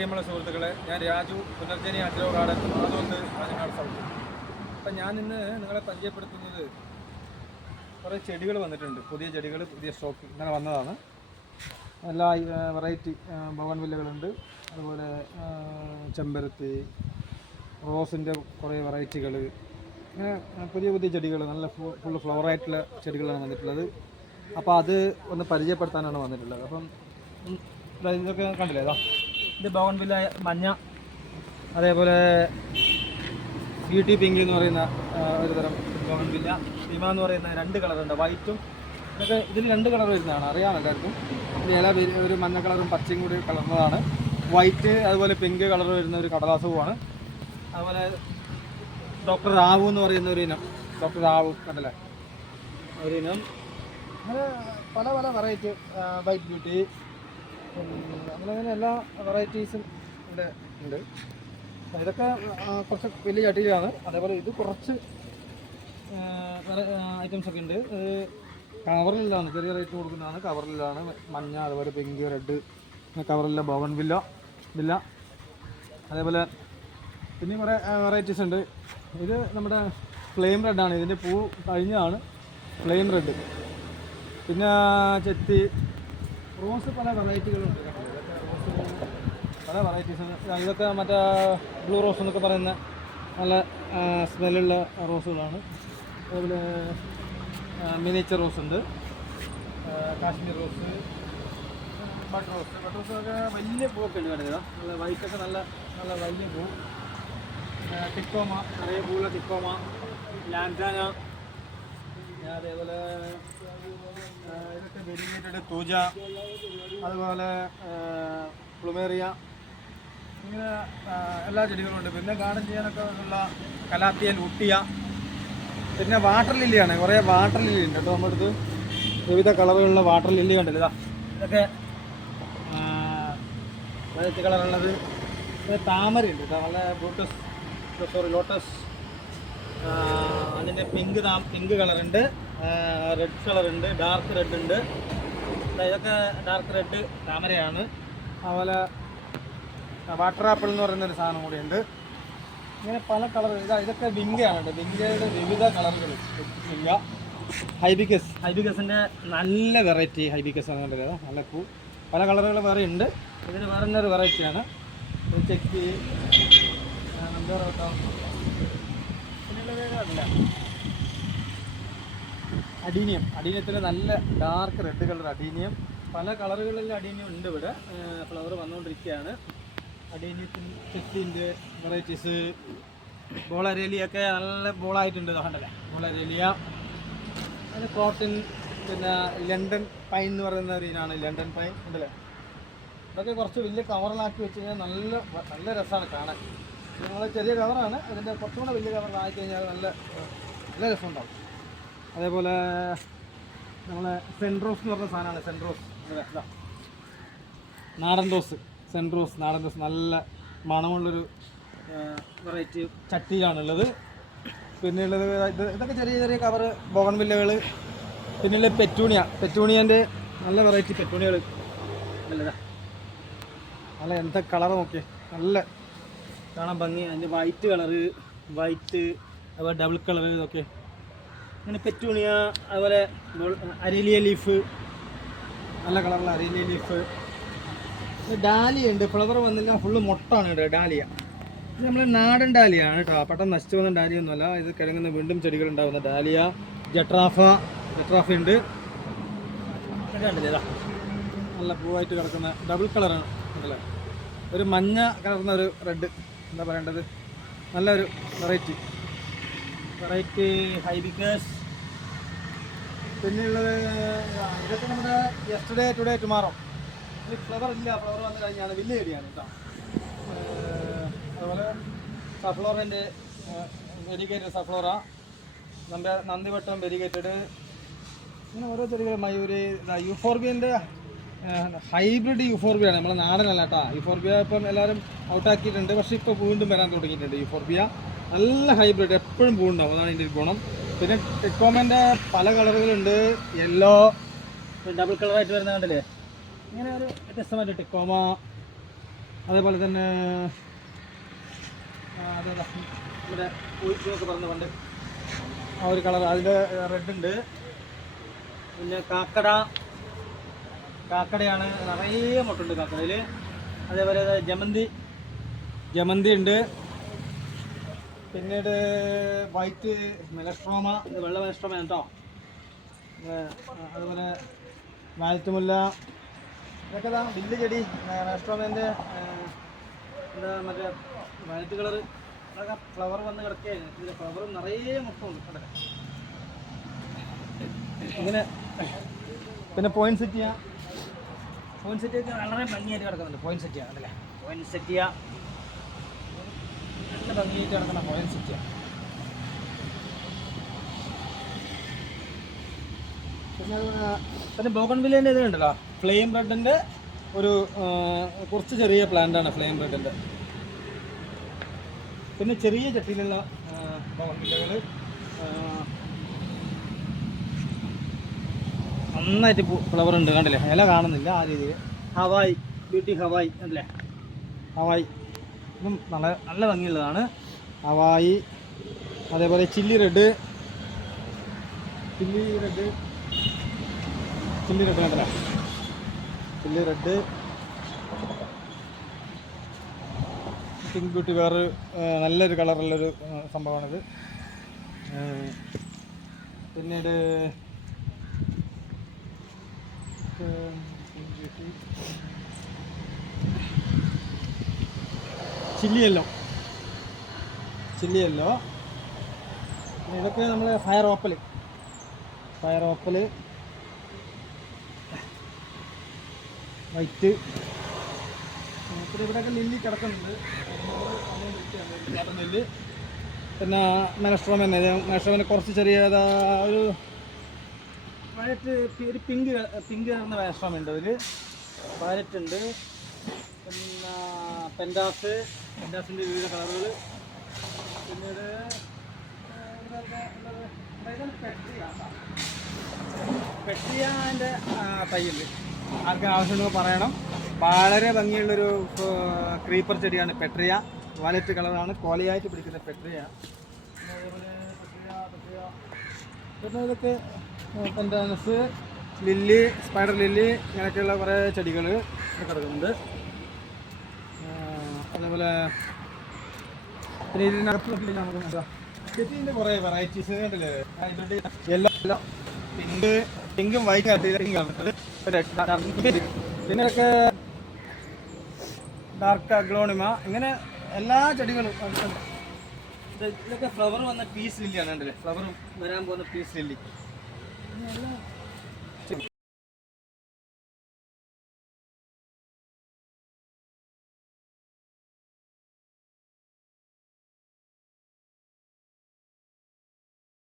പ്രിയമുള്ള സുഹൃത്തുക്കളെ, ഞാൻ Raju, Punarjani agro garden, Adoth, Kanhangad south. അപ്പം ഞാൻ ഇന്ന് നിങ്ങളെ പരിചയപ്പെടുത്തുന്നത് കുറേ ചെടികൾ വന്നിട്ടുണ്ട്. പുതിയ ചെടികൾ, പുതിയ സ്റ്റോക്ക് ഇങ്ങനെ വന്നതാണ്. എല്ലാ വെറൈറ്റി ബോഗൺവില്ലകളുണ്ട്, അതുപോലെ ചെമ്പരത്തി, റോസിൻ്റെ കുറേ വെറൈറ്റികൾ, ഇങ്ങനെ പുതിയ പുതിയ ചെടികൾ, നല്ല ഫുള്ള് ഫ്ലവറായിട്ടുള്ള ചെടികളാണ് വന്നിട്ടുള്ളത്. അപ്പോൾ അത് ഒന്ന് പരിചയപ്പെടുത്താനാണ് വന്നിട്ടുള്ളത്. അപ്പം ഇതൊക്കെ കണ്ടില്ലേ, ഇതാ ഇത് ബോഗൺവില്ല മഞ്ഞ, അതേപോലെ ബ്യൂട്ടി പിങ്ക് എന്ന് പറയുന്ന ഒരു തരം ബോഗൺവില്ല, ഹിമ എന്ന് പറയുന്ന രണ്ട് കളറുണ്ട്, വൈറ്റും ഇതൊക്കെ. ഇതിൽ രണ്ട് കളർ വരുന്നതാണ്, അറിയാം എല്ലാവർക്കും. ഇത് ഇല ഒരു മഞ്ഞ കളറും പച്ചയും കൂടി കളർന്നതാണ്. വൈറ്റ് അതുപോലെ പിങ്ക് കളർ വരുന്ന ഒരു കടലാസവുമാണ്. അതുപോലെ ഡോക്ടർ റാവു എന്ന് പറയുന്ന ഒരു ഇനം, ഡോക്ടർ റാവു കണ്ടല്ലേ ഒരു ഇനം. അങ്ങനെ പല പല വെറൈറ്റി, വൈറ്റ് ബ്യൂട്ടി, അങ്ങനെ എല്ലാ വെറൈറ്റീസും ഇവിടെ ഉണ്ട്. ഇതൊക്കെ കുറച്ച് വലിയ ചട്ടിയിലാണ്. അതേപോലെ ഇത് കുറച്ച് ഐറ്റംസ് ഒക്കെ ഉണ്ട്. കവറിലാണ്, ചെറിയ റേറ്റ് കൊടുക്കുന്നതാണ്. കവറിലാണ് മഞ്ഞ, അതുപോലെ പിങ്ക്, റെഡ് കവറില്ല ബോഗൺവില്ല. അതേപോലെ പിന്നെ കുറേ വെറൈറ്റീസ് ഉണ്ട്. ഇത് നമ്മുടെ ഫ്ലെയിം റെഡാണ്, ഇതിൻ്റെ പൂ കഴിഞ്ഞതാണ് ഫ്ലെയിം റെഡ്. പിന്നെ ചെത്തി, റോസ് പല വെറൈറ്റികളുണ്ട്. റോസ് പല വെറൈറ്റീസ്. ഇതൊക്കെ മറ്റേ ബ്ലൂ റോസ് എന്നൊക്കെ പറയുന്ന നല്ല സ്മെല്ലുള്ള റോസുകളാണ്. അതുപോലെ മിനിയേച്ചർ റോസ് ഉണ്ട്, കാശ്മീർ റോസ്, ബഡ് റോസൊക്കെ വലിയ പൂവൊക്കെ ഉണ്ട് കണ്ടത്. നല്ല വൈറ്റൊക്കെ നല്ല നല്ല വലിയ പൂ. ടിക്കോമ, നിറയെ പൂവുള്ള ടിക്കോമ, ലാൻഡാന, അതേപോലെ ഇതൊക്കെ വെരിഗേറ്റഡ് തൂജ, അതുപോലെ പ്ലുമേറിയ, ഇങ്ങനെ എല്ലാ ചെടികളുണ്ട്. പിന്നെ ഗാർഡൻ ചെയ്യാനൊക്കെ ഉള്ള കലാത്തിയ, ലൂട്ടിയ, പിന്നെ വാട്ടർ ലില്ലിയാണ്. കുറേ വാട്ടർ ലില്ലി ഉണ്ട് കേട്ടോ നമ്മുടെ അടുത്ത്. വിവിധ കളറുകളുള്ള വാട്ടർ ലില്ലി കണ്ടില്ല, ഇതാ ഇതൊക്കെ വെളുത്ത കളറുള്ളത്. പിന്നെ താമരയുണ്ട് കേട്ടോ, നല്ല ലോട്ടസ്. അതിൻ്റെ പിങ്ക് കളറുണ്ട്, റെഡ് കളറുണ്ട്, ഡാർക്ക് റെഡ് ഉണ്ട്. ഇതൊക്കെ ഡാർക്ക് റെഡ് താമരയാണ്. അതുപോലെ വാട്ടർ ആപ്പിൾ എന്ന് പറയുന്നൊരു സാധനം കൂടി ഉണ്ട്. ഇങ്ങനെ പല കളർ. ഇതൊക്കെ വിങ്കയാണ് കേട്ടോ, വിങ്കയുടെ വിവിധ കളറുകൾ. വിങ്ക, ഹൈബിക്കസിൻ്റെ നല്ല വെറൈറ്റി ഹൈബിക്കസ് ആണ് കണ്ടത്, നല്ല പൂ. പല കളറുകൾ വേറെ ഉണ്ട്. ഇതിന് വേറെ ഒരു വെറൈറ്റിയാണ് ചെക്കി. അല്ല, അഡീനിയത്തിൻ്റെ നല്ല ഡാർക്ക് റെഡ് കളർ അഡീനിയം. പല കളറുകളിൽ അഡീനിയം ഉണ്ട് ഇവിടെ. ഫ്ലവർ വന്നുകൊണ്ടിരിക്കുകയാണ്. അഡീനിയത്തിന് ചെത്തിൻ്റെ വെറൈറ്റീസ്. ബോളരേലിയൊക്കെ നല്ല ബോളായിട്ടുണ്ട്, കണ്ടല്ലേ ബോളരേലിയ. അതിന് കോട്ടൺ, പിന്നെ ലണ്ടൻ പൈൻ എന്ന് പറയുന്ന ഒരു ഇനാണ് ലണ്ടൻ പൈൻ ഉണ്ടല്ലേ. ഇതൊക്കെ കുറച്ച് വലിയ കവറിലാക്കി വെച്ച് കഴിഞ്ഞാൽ നല്ല നല്ല രസമാണ് കാണാൻ. നിങ്ങൾ ചെറിയ കവറാണ്, അതിൻ്റെ കുറച്ചുകൂടെ വലിയ കവറിലായി കഴിഞ്ഞാൽ നല്ല നല്ല രസമുണ്ടാവും. അതേപോലെ നമ്മളെ സെൻറോസ് എന്ന് പറഞ്ഞ സാധനമാണ്, സെൻറോസ് നാടൻ റോസ്. നാടൻ റോസ് നല്ല മണമുള്ളൊരു വെറൈറ്റി ചട്ടിയിലാണുള്ളത്. പിന്നെയുള്ളത് ഇതൊക്കെ ചെറിയ ചെറിയ കവറ് ബോഗൺവില്ലകൾ. പിന്നെയുള്ള പെറ്റൂണിയൻ്റെ നല്ല വെറൈറ്റി പെറ്റൂണിയകൾ നല്ലതാ. നല്ല എന്താ കളർ നോക്കിയേ, നല്ല കാണാൻ ഭംഗി. അതിൻ്റെ വൈറ്റ് കളറ്, അതുപോലെ ഡബിൾ കളർ, ഇതൊക്കെ അങ്ങനെ പെറ്റൂണിയ. അതുപോലെ അരേലിയ ലീഫ്, നല്ല കളറുള്ള അരേലിയ ലീഫ്. ഡാലിയ ഉണ്ട്, ഫ്ലവർ വന്നില്ല, ഫുള്ള് മൊട്ടാണ് കേട്ടോ ഡാലിയ. ഇത് നമ്മൾ നാടൻ ഡാലിയാണ് കേട്ടോ, പെട്ടെന്ന് നശിച്ചു വന്ന ഡാലിയൊന്നുമല്ല. ഇത് കിഴങ്ങുന്ന വീണ്ടും ചെടികൾ ഉണ്ടാകുന്ന ഡാലിയ. ജട്രാഫ ഉണ്ട്. കണ്ടില്ലേ, നല്ല പൂവായിട്ട് കിടക്കുന്ന ഡബിൾ കളറാണ് കണ്ടല്ലേ. ഒരു മഞ്ഞ കളർന്ന ഒരു റെഡ്, എന്താ പറയേണ്ടത്, നല്ലൊരു വെറൈറ്റി ഹൈബിക്കസ്. പിന്നെയുള്ളത് ഇതൊക്കെ നമ്മുടെ യെസ്റ്റർഡേ ടുഡേ ടുമാറോ. ഇത് ഫ്ലവർ ഇല്ല, ഫ്ലവർ വന്നു കഴിഞ്ഞാണ് വലിയ ചെടിയാണ് കേട്ടോ. അതുപോലെ സഫ്ലോറിൻ്റെ വെരിഗേറ്റഡ് സഫ്ലോറ, നമ്മുടെ നന്ദിവട്ടം വെരിഗേറ്റഡ്, ഇങ്ങനെ ഓരോ ചെടികൾ. മയൂര്, യൂഫോർബിയൻ്റെ ഹൈബ്രിഡ് യൂഫോർബിയാണ്, നമ്മളെ നാടനല്ല കേട്ടോ. യൂഫോർബിയ ഇപ്പം എല്ലാവരും ഔട്ടാക്കിയിട്ടുണ്ട്, പക്ഷേ ഇപ്പോൾ വീണ്ടും വരാൻ തുടങ്ങിയിട്ടുണ്ട് യൂഫോർബിയ. നല്ല ഹൈബ്രിഡ്, എപ്പോഴും പൂവുണ്ടാവും, അതാണ് ഇതിൻ്റെ ഗുണം. പിന്നെ ടിക്കോമൻ്റെ പല കളറുകളുണ്ട്, യെല്ലോ, ഡബിൾ കളറായിട്ട് വരുന്ന കണ്ടില്ലേ. ഇങ്ങനെ ഒരു വ്യത്യസ്തമായിട്ട് ടിക്കോമ. അതേപോലെ തന്നെ അതെ നമ്മുടെ പൂച്ചൊക്കെ പറഞ്ഞ പണ്ട് ആ ഒരു കളർ, അതിൻ്റെ റെഡ് ഉണ്ട്. പിന്നെ കാക്കടയാണ്, നിറയെ മുട്ടുണ്ട് കാക്കടയിൽ. അതേപോലെ ജമന്തി ഉണ്ട്. പിന്നീട് വൈറ്റ് മെലസ്ട്രോമ, ഇത് വെള്ള മെലസ്ട്രോമ കേട്ടോ. അതുപോലെ വയലറ്റ് മുല്ല, ഇതൊക്കെ വലിയ ചെടി മെലസ്ട്രോമേൻ്റെ എന്താ മറ്റേ വയലറ്റ് കളറ്, അതൊക്കെ ഫ്ലവർ വന്ന് കിടക്കുകയായിരുന്നു. ഇതിൻ്റെ ഫ്ലവറും നിറയെ മുട്ടുണ്ട് കിടക്കാം ഇങ്ങനെ. പിന്നെ പോയിൻസെറ്റിയ വളരെ ഭംഗിയായിട്ട് കിടക്കുന്നുണ്ട്. പോയിൻസെറ്റിയ അതല്ലേ, പോയിൻസെറ്റിയ നല്ല ഭംഗിയായിട്ട് കിടക്കുന്ന പോയിൻസെറ്റിയ. പിന്നെ ബോഗൺവില്ലേൻ്റെ ഇത് ഉണ്ടല്ലോ, ഫ്ലെയിം റെഡിൻ്റെ ഒരു കുറച്ച് ചെറിയ പ്ലാന്റാണ് ഫ്ലെയിം റെഡിൻ്റെ. പിന്നെ ചെറിയ ചട്ടിയിലുള്ള ബോഗൺവില്ലകൾ നന്നായിട്ട് ഫ്ലവർ ഉണ്ട്, കണ്ടില്ലേ? ഇല കാണുന്നില്ല ആ രീതിയിൽ. ഹവായ് ബ്യൂട്ടി ഹവായ് അല്ലേ, ഹവായ് ഇതും നല്ല ഭംഗിയുള്ളതാണ് ഹവായി. അതേപോലെ ചില്ലി റെഡ് കണ്ടല്ലേ, ചില്ലി റെഡ്. പിങ്ക് ബ്യൂട്ടി വേറൊരു നല്ലൊരു കളറുള്ളൊരു സംഭവമാണിത്. പിന്നീട് ചില്ലി യെല്ലോ. ഇതൊക്കെ നമ്മൾ ഫയർ ഓപ്പൽ വൈറ്റ്. പിന്നെ ഇവിടെയൊക്കെ ലില്ലി കിടക്കുന്നുണ്ട്, ലില്ലി. പിന്നെ മെലസ്ട്രോമേനെ കുറച്ച് ചെറിയ ഒരു വയലറ്റ്, ഒരു പിങ്ക് കളർന്ന മെലസ്ട്രോമുണ്ട് അതിൽ. വയലറ്റ് ഉണ്ട്. പിന്നെ പെൻഡാസിൻ്റെ വിവിധ കളറുകൾ. പിന്നീട് പെട്രിയാൻ്റെ തൈയുണ്ട്. ആർക്കും ആവശ്യമുണ്ടെങ്കിൽ പറയണം. വളരെ ഭംഗിയുള്ളൊരു ക്രീപ്പർ ചെടിയാണ് പെട്രിയ. വയലറ്റ് കളറാണ്, കോലയായിട്ട് പിടിക്കുന്ന പെട്രിയ. പിന്നെ ഇതൊക്കെ പെൻഡാനസ്, ലില്ലി, സ്പൈഡർ ലില്ലി, ഇങ്ങനെയൊക്കെയുള്ള കുറേ ചെടികൾ കിടക്കുന്നുണ്ട്. അതേപോലെ പിന്നെ ഇതിനകത്ത് നമുക്ക് ചെടിൻ്റെ കുറേ വെറൈറ്റീസ് കണ്ടില്ലേ. യെല്ലോ, പിങ്കും വൈറ്റ് ആയിട്ട്. പിന്നെ ഒക്കെ ഡാർക്ക് അഗ്ലോണിമ, ഇങ്ങനെ എല്ലാ ചെടികളും. ഇതൊക്കെ ഫ്ലവർ വന്ന പീസ് ലില്ലിയാണ് കണ്ടില്ലേ, ഫ്ലവർ വരാൻ പോകുന്ന പീസ് ലില്ലി.